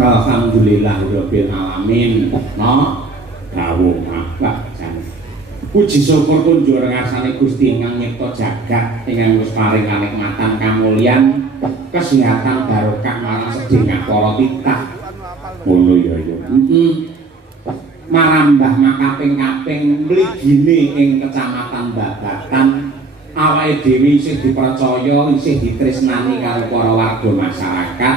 Alhamdulillahirabbil alamin. No. Dawuh apa jan. Puji syukur kunjur ngarsane Gusti ingkang nyipta jagat ingkang wis paring kanikmatan kamulyan kesehatan barokah marang sedherek para titah. Ngono ya ya. Marambah makaping-kaping mligine ing Kecamatan Babatan awake dhewe isih dipercaya isih ditresnani karo para warga masyarakat.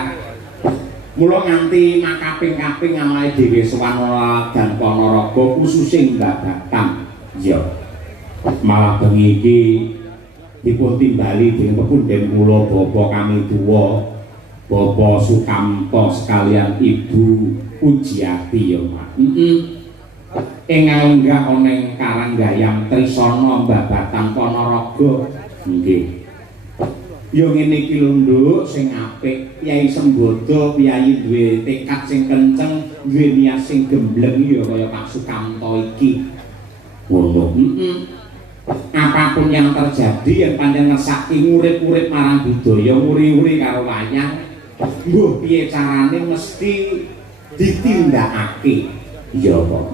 Mula nganti makaping-kaping awake dhewe sowan dan Ponorogo khususé Babatan. Ya. Malah bengi iki dipun timbali dening pepunden kula Bapak kami tuwa Bapak Sukamto sekalian Ibu Pujiati ya Mak. Ingkang enggak ana ing Karanggayam Trisana Babatan Ponorogo. Nggih. Ya ngene iki lho Nduk sing apik, Kyai Sembodo piyayi duwe tekad sing kenceng, duwe niat sing gembleng ya kaya Pak Sukamto iki. Ngono. Apapun yang terjadi yang pancen ngersaki ngurip-urip marang budaya, nguri-uri karo wayang, mbuh piye carane mesti ditindakake. Ya kok.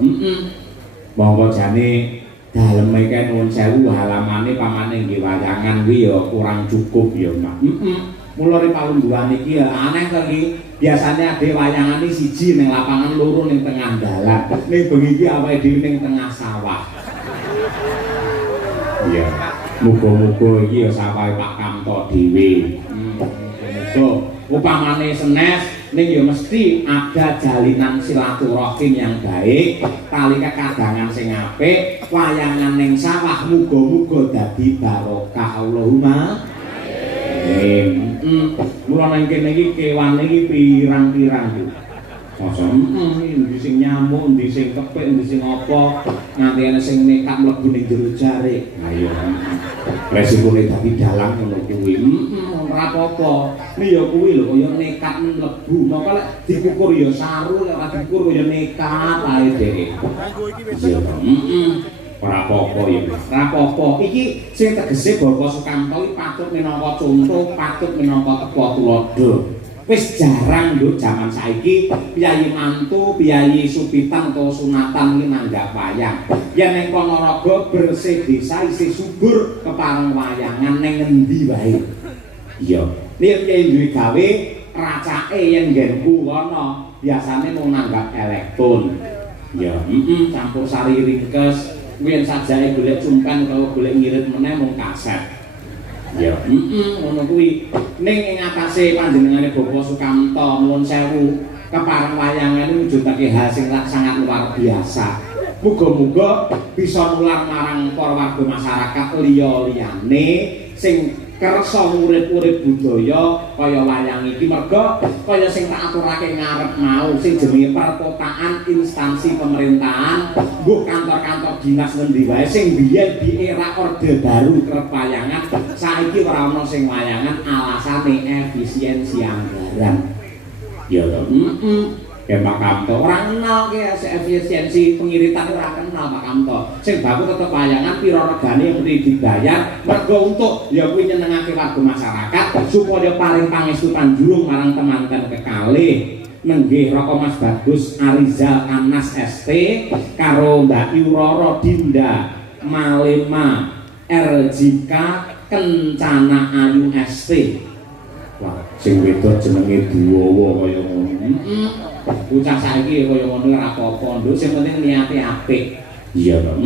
Monggo jane daleme kene nuwun sewu halamane pamane nggih wayangan kuwi ya kurang cukup ya, Mak. Mula ri palungguhan iki ya aneh to iki. Biasane ade wayangane siji ning lapangan, loro ning tengah dalan. Ning bengi iki awake dhewe ning tengah sawah. Iya. Muga-muga iki ya sawahe Pak Kamto dhewe. Muga upamane senes ning ya mesti ada jalinan silaturahim yang baik, tali kekadangan sing apik, wayangan ning sawah muga-muga dadi barokah. Allahumma amin. Mula nang kene iki kewan iki pirang-pirang iki. Masa endi sing nyamuk, endi sing kepik, endi sing apa, nganti ana sing nekat mlebu ning jero jarik. Ayo. Resikone dadi dalang ngono kuwi. Ora apa-apa. Ini ya kuwi lho kaya nekat mlebu. Maka lek dikukur ya saru, lek ora dikukur ya nekat ae dhewe. Iya. Ora apa-apa ya. Ora apa-apa. Iki sing tegese Bapak Sukamto iki patut minangka contoh, patut minangka tepa tuladha. Wis jarang nduk jaman saiki piyayi mantu, piyayi supitan atau sunatan iki nanggap wayang. Yen ning Ponorogo bersih desa isih subur kepareng wayangan ning endi wae. Iya. Nek yen duwe gawe racake yen nggenku kono biasane mung nanggap elektron. Ya, campur sari ringkes, yen sajake golek cumpen utawa golek ngirit meneh mung kaset. Ya, ngono kuwi. Ning ing atase panjenengane Bapak Sukamto nuwun sewu, kepareng wayangan mujudake hal sing sangat luar biasa. Muga-muga bisa nular marang para warga masyarakat liya-liyane sing kersa urip-urip budaya kaya wayang iki, merga kaya sing tak aturake ngarep mau sing jenenge perkotaan instansi pemerintahan, mbuh kantor-kantor dinas ngendi wae sing biyen di era Orde Baru kerep wayangan, saiki ora ana sing wayangan alasane efisiensi anggaran. Ya to. Pak Kamto ora kenal ki efisiensi pengiritan ora kenal Pak Kamto. Sing baku tetep wayangan pira regane mesti dibayar mergo untuk ya kuwi nyenengake warga masyarakat supaya paring pangestu panjurung marang temanten kekalih. Nenggih Roko Mas Bagus Arizal Anas ST karo Mbak Yuroro Dinda Malema RJK Kencana Ayu ST. Wah, sing wedok jenenge Duwowo kaya ngono. Bocah saiki kaya ngono ora apa-apa, Nduk, sing penting niate apik. Iya to.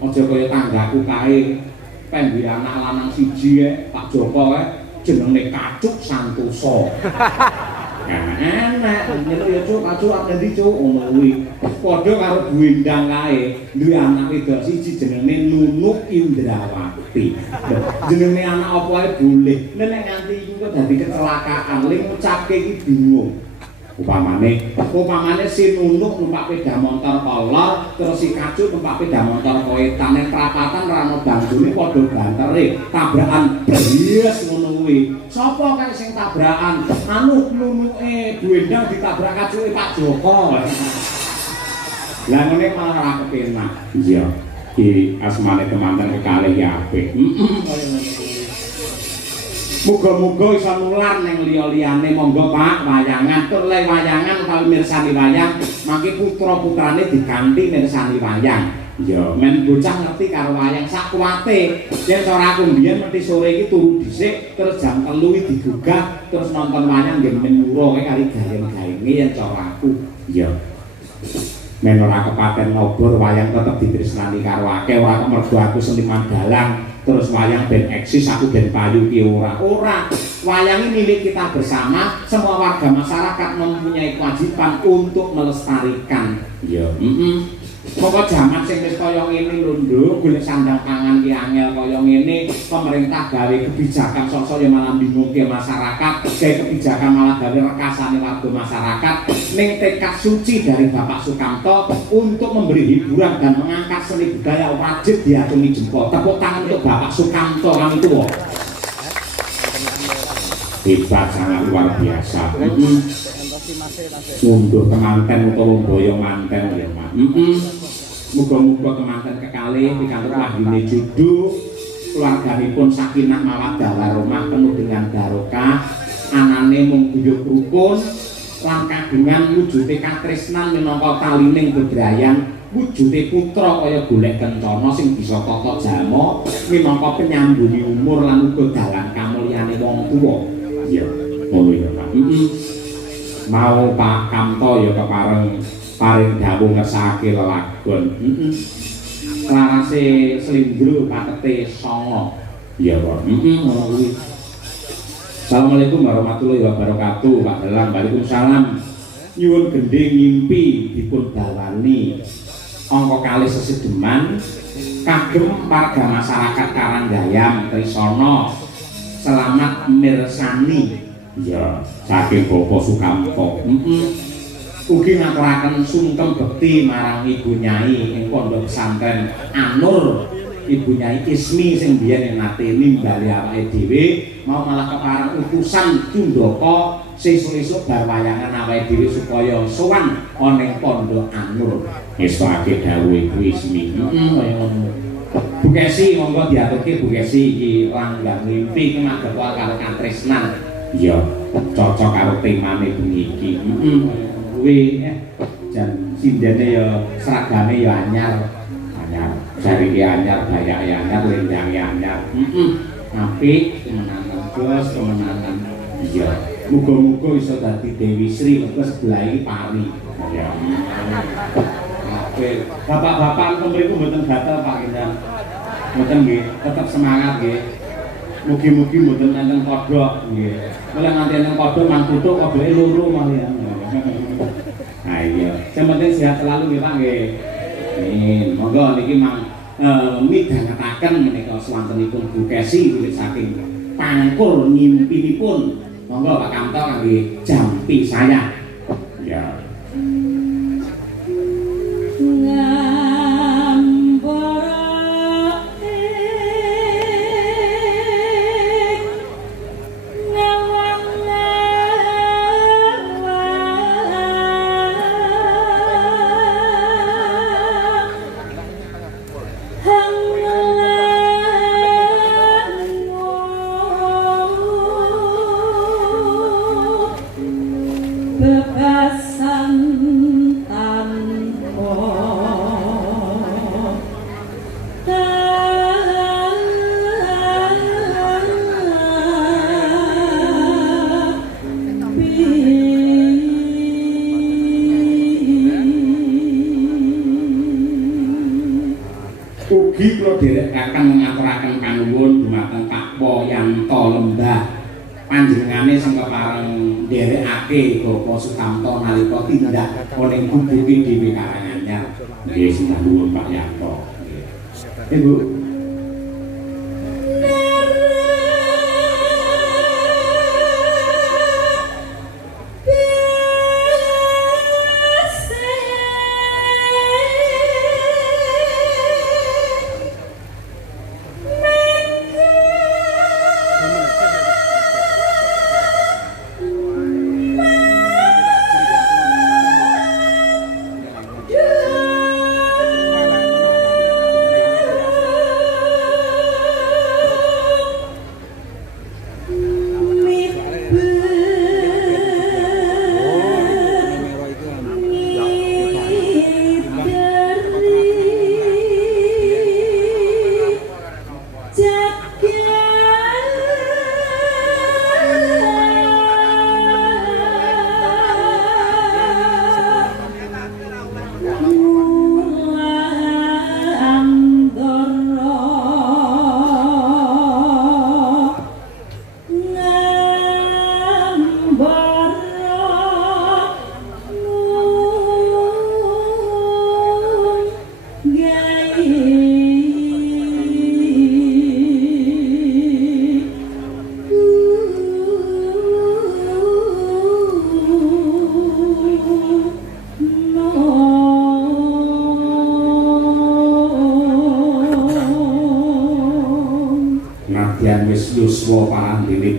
Aja kaya tanggaku kae. Pembe anak lanang siji Pak Joko jenenge Kacuk Santoso. Enak, nyelu ya Cuk, Kacuk arep ndi Cuk ngono kuwi. Padha karo Bu Endang kae, duwe anak wedok siji jenenge Nunuk Indrawati. Jenenge anak apa ae boleh. Nek nganti iki kok dadi kecelakaan, ling ngucapke iki bingung. Upamane si Nunuk numpak sepeda motor kolor, terus si Kacuk numpak sepeda motor koetan, nek prapatan ora ono banjune padha bantere, tabrakan bries ngono kuwi. Sapa kae sing tabrakan? Anu Nunuke Bu Endang ditabrak Kacuke Pak Joko. Lah ngene malah ora kepenak. Iya. Iki asmane temanten kekalih ya apik. Muga-muga iso nular ning liya-liyane. Monggo Pak, wayangan tur le wayangan utawi mirsani wayang mangke putra-putrane diganti mirsani wayang. Ya, men bocah ngerti karo wayang sak kuwate. Yen cara aku mbiyen mesti sore iki turu dhisik terus jam 3 digugah terus nonton wayang nggih men muro kali gayeng-gayenge yen cara aku. Ya. Men ora kepaten ngobor wayang tetep ditresnani karo akeh ora mergo aku seniman dalang terus wayang ben eksis aku ben payu ki ora wayang ini milik kita bersama semua warga masyarakat mempunyai kewajiban untuk melestarikan ya pokok jaman sing wis kaya ngene lho Nduk golek sandang pangan ki angel kaya ngene pemerintah gawe kebijakan sosok yang malah bingungke masyarakat gawe kebijakan malah gawe rekasane warga masyarakat ning tekad suci dari Bapak Sukamto untuk memberi hiburan dan mengangkat seni budaya wajib diacungi jempol tepuk tangan untuk Bapak Sukamto kami tua hebat sangat luar biasa mundur temanten utawa boyo manten ya Pak muga-muga temanten kekalih pikantuk wahyune judu keluarganipun sakinah mawaddah warahmah penuh dengan barokah anane mung guyub rukun lan kagungan wujude katresnan minangka talining bebrayan wujude putra kaya golek kencana sing bisa tata jama minangka penyambungi umur lan uga dalan kamulyane wong tuwa iya ngono ya Pak mau Pak Kamto ya kepareng paring dawuh ngersakake lelagon larase slindro patete 9 iya Pak ngono kuwi. Assalamualaikum warahmatullahi wabarakatuh. Pak Dalang, waalaikumsalam. Nyuwun gending ngimpi dipun dawani angka kalih sesedeman kagem warga masyarakat Karanggayam Trisana selamat mirsani ya saking Bapak Sukamto. Ugi ngaturaken sungkem bekti marang Ibu Nyai ing Pondok Pesantren Anur Ibu Nyai Ismi sing biyen nate nimbali awake dhewe mau malah kepareng utusan Cundaka sesuk-esuk bar wayangan awake dhewe supaya sowan ana ing Pondok Anur ngestukake dawuh Ibu Ismi kaya ngono. Bu Kesi monggo diaturke Bu Kesi iki langgang mimpi kemagep karo katresnan ya cocok karo temane bengi iki kuwi jan sindene ya seragame ya anyar cari anyar, bayak anyar, lendang anyar apik, kemenangan bos, kemenangan iya muga-muga bisa dadi Dewi Sri muga sebelah ini pari ya oke bapak-bapak mriku mboten gatel Pak Indang mboten nggih tetep semangat nggih mugi-mugi mboten enten kodhok nggih mulai nganti enten kodhok mang tutuk kodoke loro malian nah iya yang penting sehat selalu nggih Pak nggih monggo niki mang midhangetaken menika swantenipun Bu Kesi wiwit saking pangkur nyimpinipun monggo Pak Kamto kangge jampi saya ya ugi kula dherekaken ngaturaken panuwun dumateng Pak Poyanto Lembah panjenengane sing kepareng nderekake Bapak Sukamto nalika tindak ning gubuke dhewe Karanganyar nggih sinah nuwun Pak Yanto nggih Bu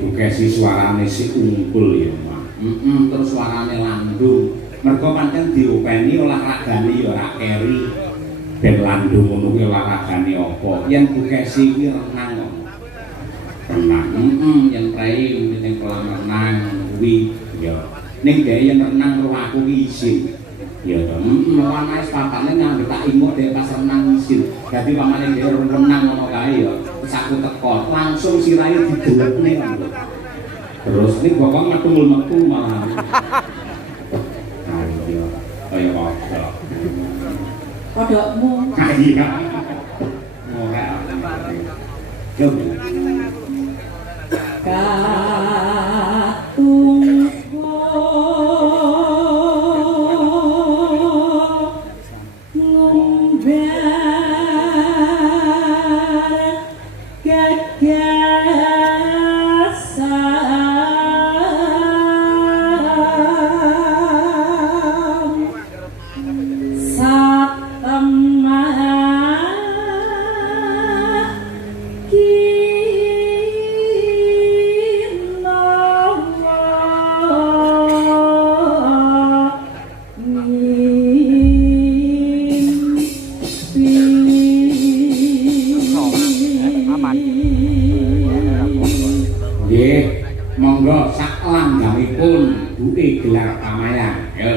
bukesi suarane si unggul ya Mak. Terus suarane landung. Mergo pancen diopeni olahragane ya ora keri. Ben landung ngono kuwi olahragane apa? Yen bukesi kuwi renang kok. Renang. Yen prei ning kolam renang kuwi ya. Ning dhek yen renang karo aku ki isin. Ya to. Ana wis papane nang tak imut dhek pas renang isin. Dadi pamane dhek renang ngono kae ya. Saku teko langsung sirahe didelekne. Terus ning bokong metu malah. Ayo. Kaya kodok. Kodokmu. Iya. Ora. Coba. Katung monggo sak langgamipun duke gelar pamayan. Yo.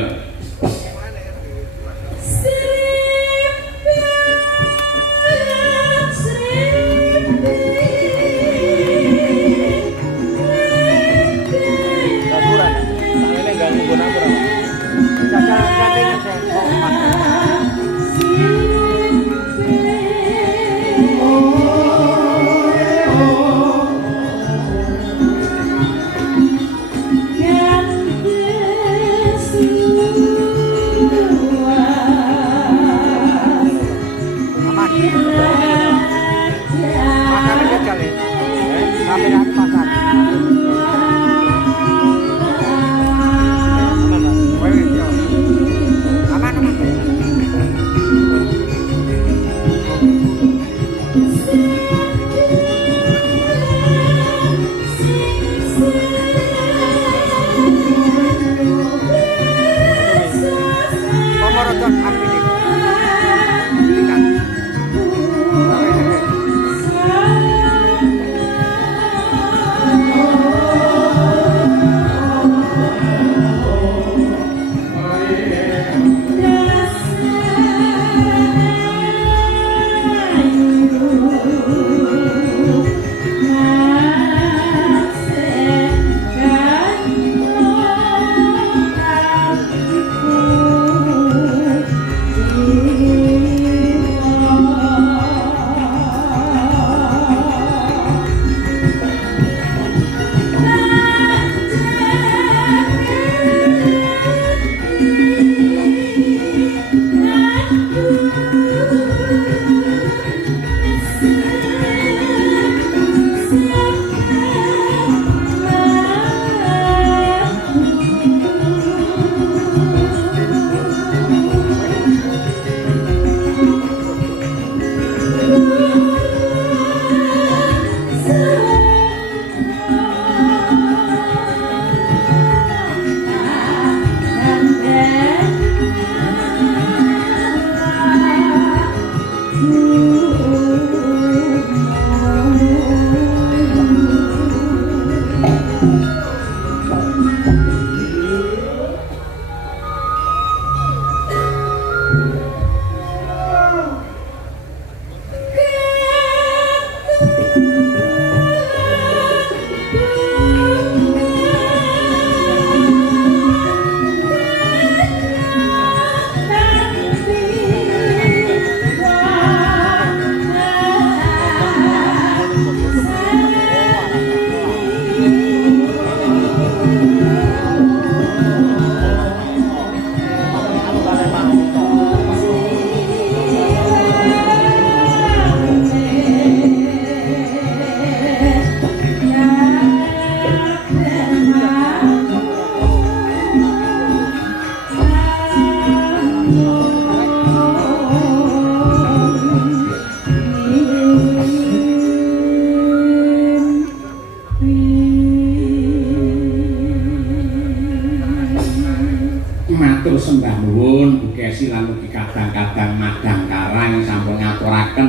sembah nuwun Bukesi lan ugi kadang-kadang madang karang sampun ngaturaken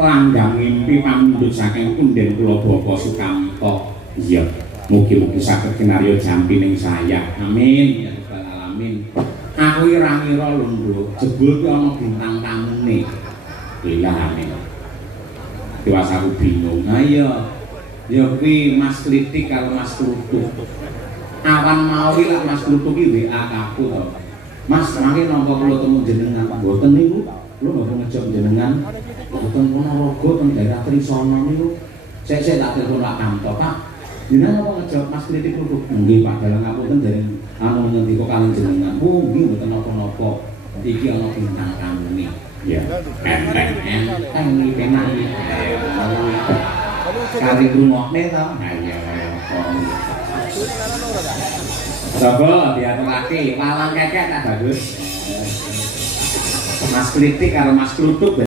langgang mimpi pamundhut saking punden kula Bapa Sukamto. Iya, mugi-mugi saged kinarya jampining saya. Amin ya rabbal alamin. Aku ora ngira lho, Nduk, jebul ki ana bintang tamune. Bilane. Tiwas aku bingung. Nah iya. Ya kuwi Mas Klitik karo Mas Klutuk. Awan mawi lah Mas Klutuk iki WA aku to. Mas, mangke napa kula temu jenengan? Mboten niku. Kula mboten ngejok jenengan. Mboten Ponorogo teng daerah Trisana niku. Sik tak telepon Pak Kamto, Pak. Jenengan apa ngejok Mas Klitik Klutuk? Nggih, Pak, dalang ngapunten dereng anu ngendika kalih jenengan. Oh, nggih mboten napa-napa. Iki ana bintang tamune. Ya, enteng iki penak iki. Kali rungokne to. Nah iya kok. Coba diaturake, lalang kekek tak bagus. Mas Klitik karo Mas Klutuk